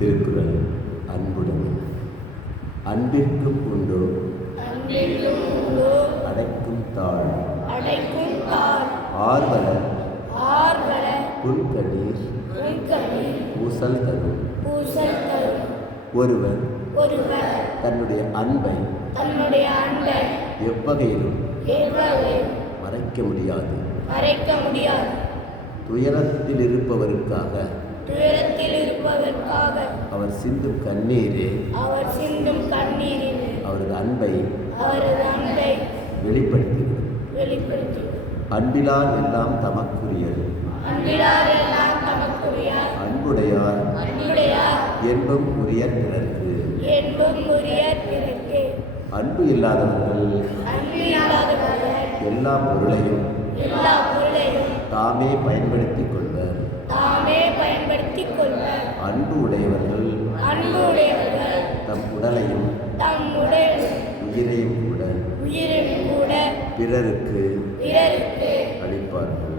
திருக்குறள் அன்புடன். அன்பிற்கும் உண்டோ அடைக்கும் தாழ் ஆர்வலர் புல்கணீர் பூசல் தரும். ஒருவர் தன்னுடைய அன்பை எவ்வகையிலும் மறைக்க முடியாது. துயரத்தில் இருப்பவருக்காக அவர் சிந்தும் கண்ணீரே அவரது அன்பை வெளிப்படுத்துகிறது. அன்பிலார் எல்லாம் தமக்குரியது. அன்புடையார் என்பும் உரிய பிறர்க்கு. அன்பு இல்லாதவர்கள் எல்லா பொருளையும் தாமே பயன்படுத்திக் கொள்வர். அன்பு உடையவர்கள் தம் உடலையும் உயிரையும் கூட பிறருக்கு அளிப்பார்கள்.